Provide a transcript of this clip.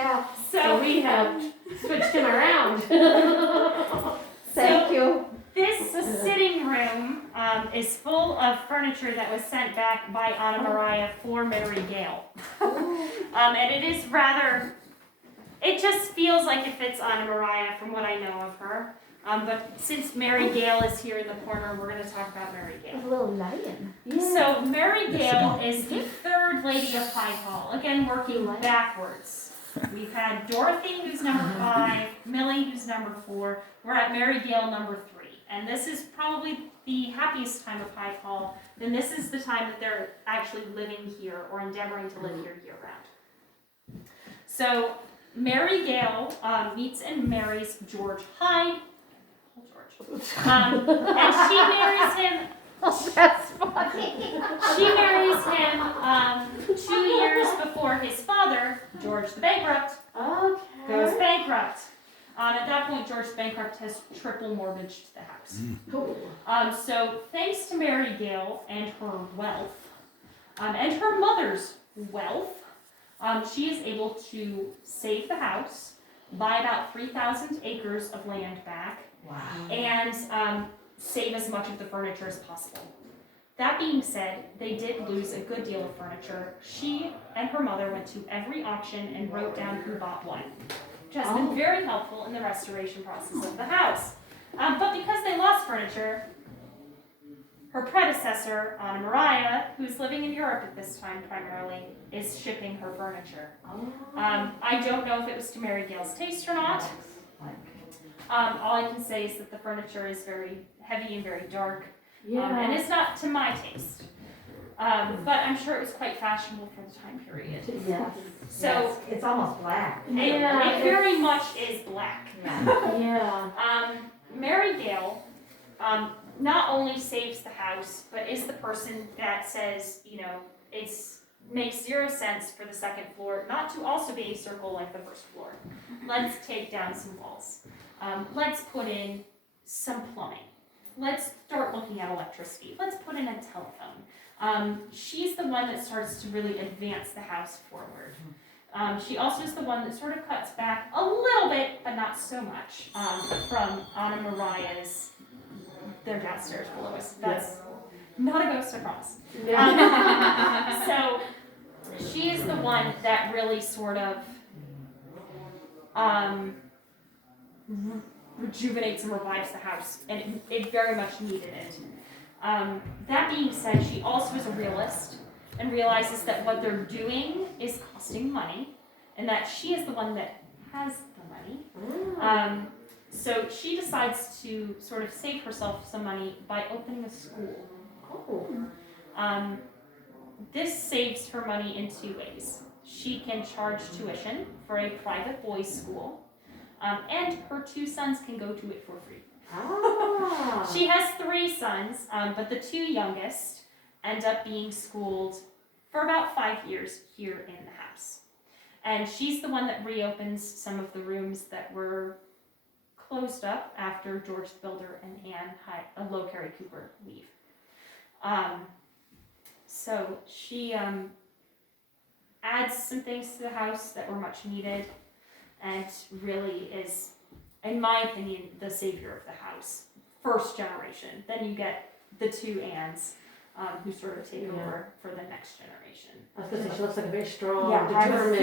Yeah. So we have switched him around. Thank you. This sitting room is full of furniture that was sent back by Anna Maria for Mary Gale. And it is rather, it just feels like it fits Anna Maria from what I know of her. But since Mary Gale is here in the corner, we're going to talk about Mary Gale. A little lion. So Mary Gale is the third lady of Hyde Hall. Again, working backwards. We've had Dorothy, who's number 5, Millie, who's number 4. We're at Mary Gale, number 3. And this is probably the happiest time of Hyde Hall. And this is the time that they're actually living here or endeavoring to live here year-round. So Mary Gale meets and marries George Hyde. And she marries him. Oh, that's funny. She marries him 2 years before his father, George the Bankrupt, goes bankrupt. At that point, George the Bankrupt has triple mortgaged the house. So thanks to Mary Gale and her wealth, and her mother's wealth, she is able to save the house, buy about 3,000 acres of land back, and save as much of the furniture as possible. That being said, they did lose a good deal of furniture. She and her mother went to every auction and wrote down who bought what, which has been very helpful in the restoration process of the house. But because they lost furniture, her predecessor, Anna Maria, who's living in Europe at this time primarily, is shipping her furniture. I don't know if it was to Mary Gale's taste or not. All I can say is that the furniture is very heavy and very dark, and it's not to my taste. But I'm sure it was quite fashionable for the time period. Yes. So it's almost black. It very much is black. Yeah. Mary Gale not only saves the house, but is the person that says, you know, makes 0 sense for the second floor not to also be a circle like the first floor. Let's take down some walls. Let's put in some plumbing. Let's start looking at electricity. Let's put in a telephone. She's the one that starts to really advance the house forward. She also is the one that sort of cuts back a little bit, but not so much, from Anna Maria's, they're downstairs below us. That's not a ghost, I promise. So she is the one that really sort of rejuvenates and revives the house, and it very much needed it. That being said, she also is a realist and realizes that what they're doing is costing money, and that she is the one that has the money. So she decides to sort of save herself some money by opening a school. This saves her money in 2 ways. She can charge tuition for a private boys' school, and her 2 sons can go to it for free. She has 3 sons, but the 2 youngest end up being schooled for about 5 years here in the house. And she's the one that reopens some of the rooms that were closed up after George the Builder and Anne Low Carey Cooper leave. So she adds some things to the house that were much needed, and really is, in my opinion, the savior of the house. First generation. Then you get the 2 Annes, who sort of take over for the next generation. I was going to say, she looks like a very strong, determined